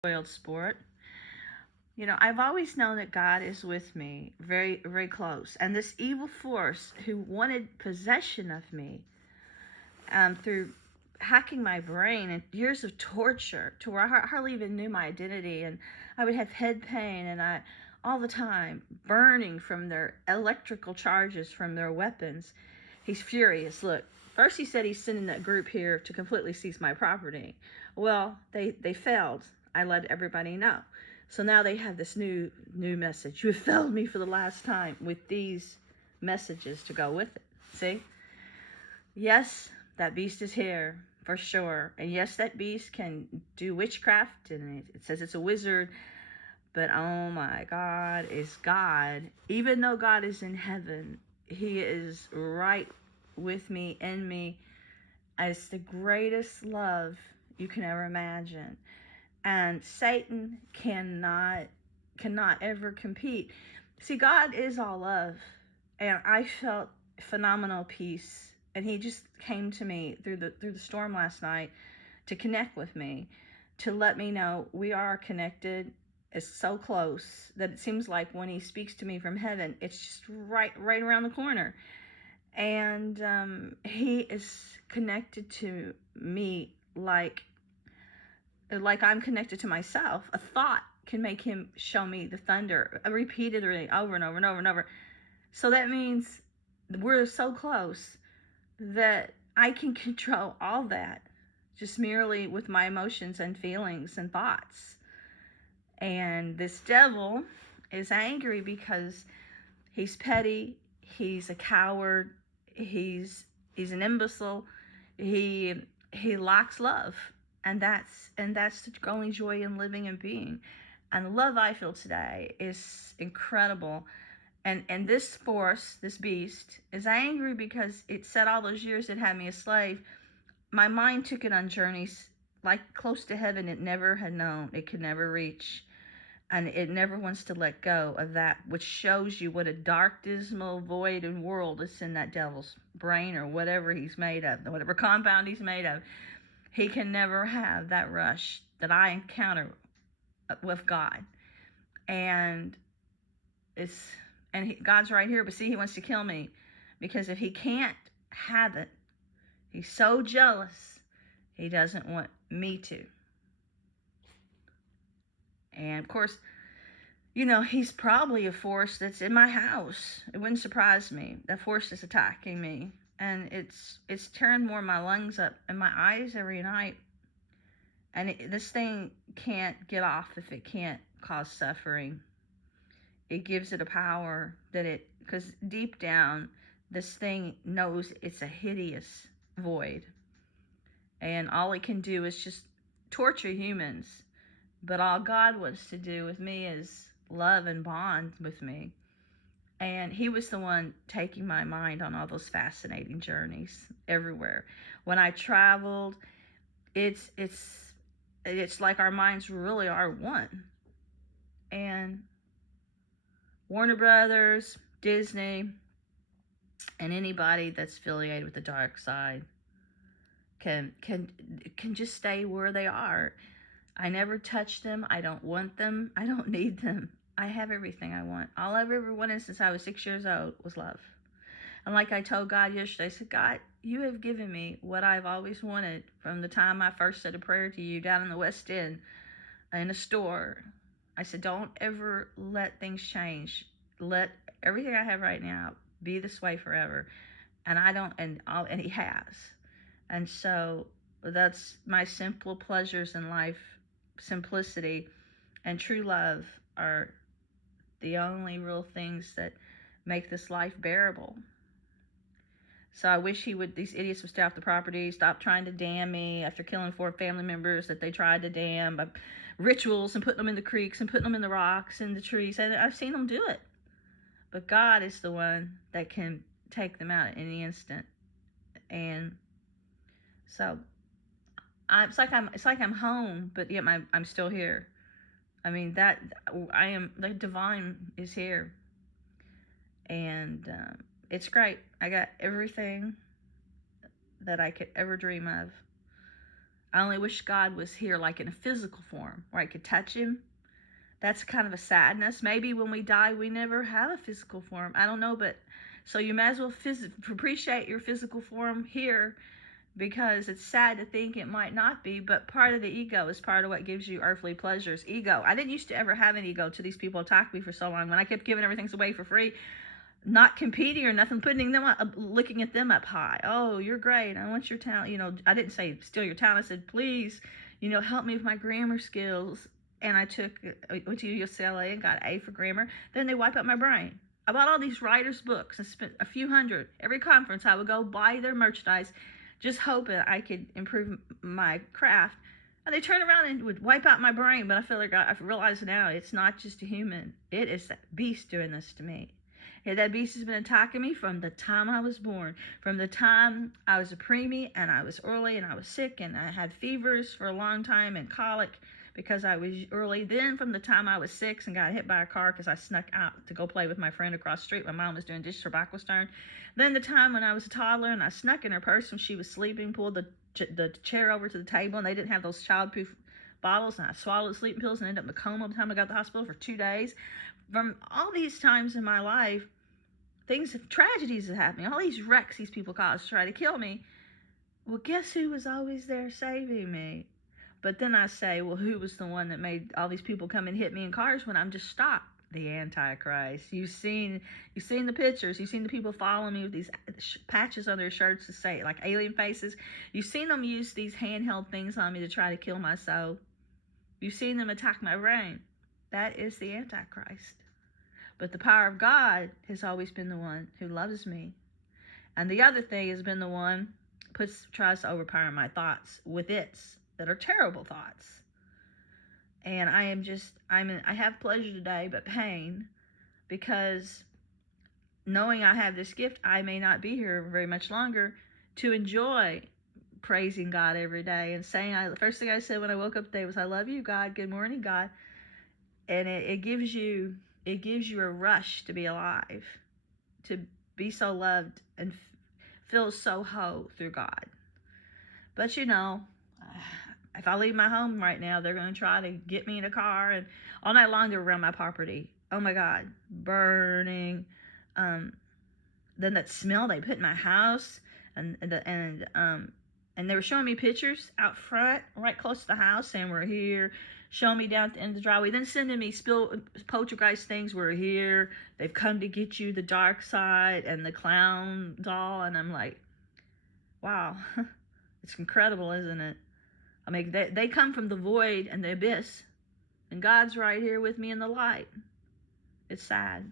spoiled sport. You know, I've always known that God is with me, very, very close. And this evil force who wanted possession of me through hacking my brain and years of torture to where I hardly even knew my identity. And I would have head pain and all the time, burning from their electrical charges from their weapons. He's furious. Look, first he said he's sending that group here to completely seize my property. Well, they failed. I let everybody know. So now they have this new message. You have failed me for the last time, with these messages to go with it. See? Yes, that beast is here for sure. And yes, that beast can do witchcraft, and it says it's a wizard. But oh my God is God. Even though God is in heaven, he is right with me, in me, as the greatest love you can ever imagine. And Satan cannot ever compete. See, God is all love, and I felt phenomenal peace, and he just came to me through the storm last night to connect with me, to let me know we are connected. It's so close that it seems like when he speaks to me from heaven, it's just right around the corner. And he is connected to me like I'm connected to myself. A thought can make him show me the thunder repeatedly over and over and over and over. So that means we're so close that I can control all that just merely with my emotions and feelings and thoughts. And this devil is angry because he's petty, he's a coward, he's an imbecile, he lacks love. And that's the only joy in living and being. And the love I feel today is incredible. And this force, this beast, is angry because it said all those years it had me a slave. My mind took it on journeys like close to heaven it never had known, it could never reach. And it never wants to let go of that, which shows you what a dark, dismal, void and world is in that devil's brain, or whatever he's made of, whatever compound he's made of. He can never have that rush that I encounter with God. And God's right here, but see, he wants to kill me, because if he can't have it, he's so jealous, he doesn't want me to. And of course, you know, he's probably a force that's in my house. It wouldn't surprise me. That force is attacking me, and it's tearing more of my lungs up and my eyes every night. And this thing can't get off if it can't cause suffering. It gives it a power because deep down, this thing knows it's a hideous void. And all it can do is just torture humans. But all God wants to do with me is love and bond with me. And he was the one taking my mind on all those fascinating journeys everywhere. When I traveled, it's like our minds really are one. And Warner Brothers, Disney, and anybody that's affiliated with the dark side can just stay where they are. I never touch them. I don't want them. I don't need them. I have everything I want. All I've ever wanted since I was 6 years old was love. And like I told God yesterday, I said, God, you have given me what I've always wanted from the time I first said a prayer to you down in the West End in a store. I said, don't ever let things change. Let everything I have right now be this way forever. And and he has. And so that's my simple pleasures in life. Simplicity and true love are the only real things that make this life bearable. So I wish these idiots would stay off the property, stop trying to dam me after killing 4 family members that they tried to dam by rituals and putting them in the creeks and putting them in the rocks and the trees. And I've seen them do it. But God is the one that can take them out at any instant. And so it's like I'm home, but yet I'm still here. I mean, the divine is here. And it's great. I got everything that I could ever dream of. I only wish God was here like in a physical form where I could touch him. That's kind of a sadness. Maybe when we die, we never have a physical form. I don't know, but so you might as well appreciate your physical form here, because it's sad to think it might not be. But part of the ego is part of what gives you earthly pleasures. Ego. I didn't used to ever have an ego till these people attacked me for so long. When I kept giving everything away for free, not competing or nothing, putting them up, looking at them up high. Oh, you're great. I want your talent. You know, I didn't say steal your talent. I said, please, you know, help me with my grammar skills. And I went to UCLA and got an A for grammar. Then they wipe out my brain. I bought all these writers' books and spent a few hundred. Every conference I would go buy their merchandise, just hoping I could improve my craft. And they turn around and would wipe out my brain. But I feel like I've realized now it's not just a human. It is that beast doing this to me. Yeah, that beast has been attacking me from the time I was born. From the time I was a preemie and I was early and I was sick and I had fevers for a long time and colic because I was early. Then from the time I was 6 and got hit by a car because I snuck out to go play with my friend across the street. My mom was doing dishes, her back was turned. Then the time when I was a toddler and I snuck in her purse when she was sleeping, pulled the chair over to the table, and they didn't have those child-proof bottles, and I swallowed sleeping pills and ended up in a coma by the time I got to the hospital for 2 days. From all these times in my life, tragedies have happened. All these wrecks these people caused to try to kill me. Well, guess who was always there saving me? But then I say, well, who was the one that made all these people come and hit me in cars when I'm just stopped? The Antichrist. You've seen the pictures. You've seen the people following me with these patches on their shirts to say like alien faces. You've seen them use these handheld things on me to try to kill my soul. You've seen them attack my brain. That is the Antichrist. But the power of God has always been the one who loves me. And the other thing has been the one tries to overpower my thoughts with its that are terrible thoughts. And I have pleasure today, but pain, because knowing I have this gift, I may not be here very much longer to enjoy praising God every day and saying, the first thing I said when I woke up today was, I love you, God. Good morning, God. And it gives you a rush to be alive, to be so loved and feel so whole through God. But you know, if I leave my home right now, they're going to try to get me in a car, and all night long they're around my property. Oh my God, burning. Then that smell they put in my house, and they were showing me pictures out front, right close to the house, saying we're here. Showing me down at the end of the driveway, then sending me poltergeist things. We're here. They've come to get you, the dark side and the clown doll. And I'm like, wow, it's incredible, isn't it? I mean, they come from the void and the abyss, and God's right here with me in the light. It's sad.